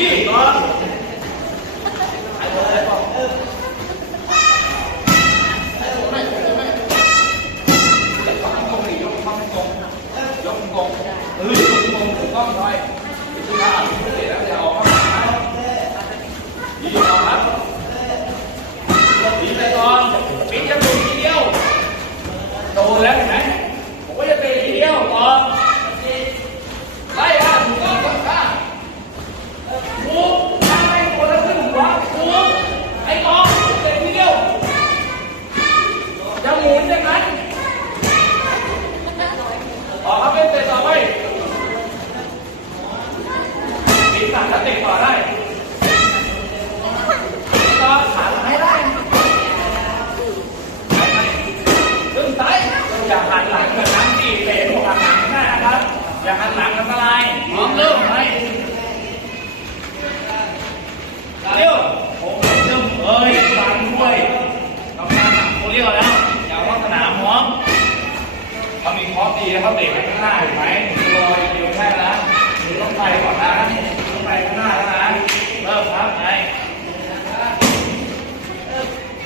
E nós มีคอร์สดีแล้วเขาเตะไปข้างหน้าเห็นไหมลอยเดียวแค่แล้วมือต้องไปก่อนนะต้องไปข้างหน้าแล้วนะเริ่มครับไง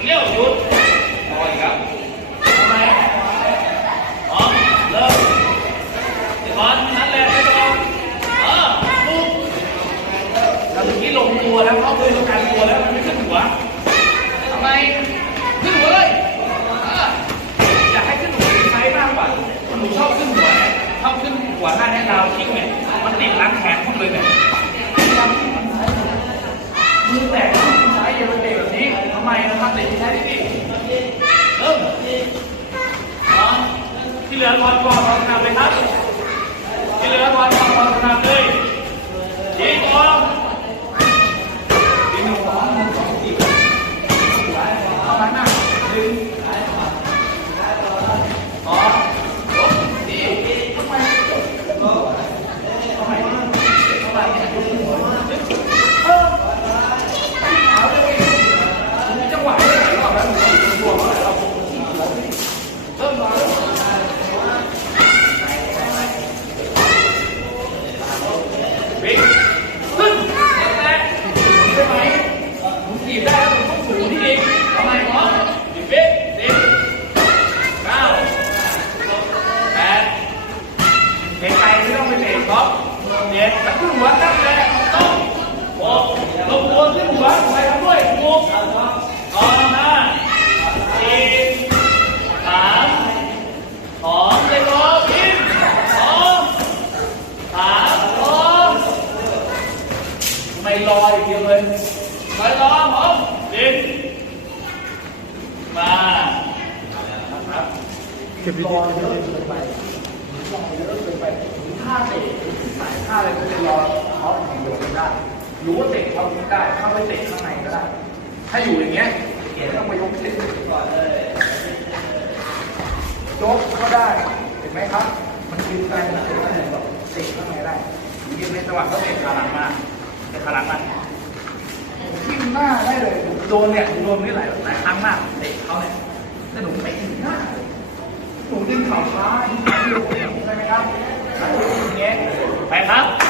เลี้ยวหยุดรออีกครับทำไมอ๋อเริ่มบอลนั่นแหละไปต่อเออปุ๊บแล้วเมื่อกี้ลงตัวแล้วเขาเคยต้องการตัวแล้วมันไม่ขึ้นหัวทำไมขึ้นหัวเลยอะ อยากให้ขึ้นหัวไซส์มากกว่าหนูชอบขึ้นหัวเนี่ยชอบขึ้น หัวหน้าแน่ดาวทิ้งเนี่ยมันติดรังแขนพุ่งเลยเนี่ยมือแตกขึ้นซ้ายอย่าไปเตะแบบนี้ทำไมนะครับเตะที่ใช้ได้ดิเริ่มอ๋อที่เหลือบอลก่อนบอลขนาดเลยครับที่เหลือบอลก่อนบอลขนาดเลยยิงบอลยิงบอลสองทีเข้ามาหน้าดึง อ๋อดีทำไมทำไมทำไมเออเอาเลยจังหวะไม่ไหนรอบแล้วหนูอยู่ตัวเขาไหนเราเริ่มมาแล้ววิ่งขึ้นแรงใช่ไหมหนูจีบได้แล้วหนูต้องสูงที่อีกทำไมหมอสิบวิสิบเก้า แปดเตะไกลไม่ต้องไปเตะก๊อฟเจ็ดแล้ว ขึ้นหัวตั้งแต่ต้องหกลงตัวขึ้นหัวไปทำด้วยหกสองห้าสี่สามสองเลยรอพิมสองสามสองไม่รออีกเดียวเลยไปรอผมดิมาครับเก็บดีรอเยอะเกินไปรอเยอะเกินไปถ้าเตะ สายท่าอะไรก็จะรอเขาแข่งโยนได้รู้ว่าเตะเขาไม่ได้ เข้าไปเตะข้างในก็ได้ ถ้าอยู่อย่างเงี้ยไม่ต้องไปยกเส้นก่อนเลยโจ๊กก็ได้ เห็นไหมครับ มันคือการเตะข้างในแบบเตะข้างในได้ยิงในจังหวะเขาเตะขาหลังมาเตะขาหลังมาทิ้งหน้าได้เลยผมโดนเนี่ยผมโดนนี่หลายหลายครั้งมากเตะเขาเนี่ยแต่หนูไม่ถึงหน้าหนูดึงเข่าช้าดึงขาเร็วใช่ไหมครับอย่างเงี้ย ไปครับ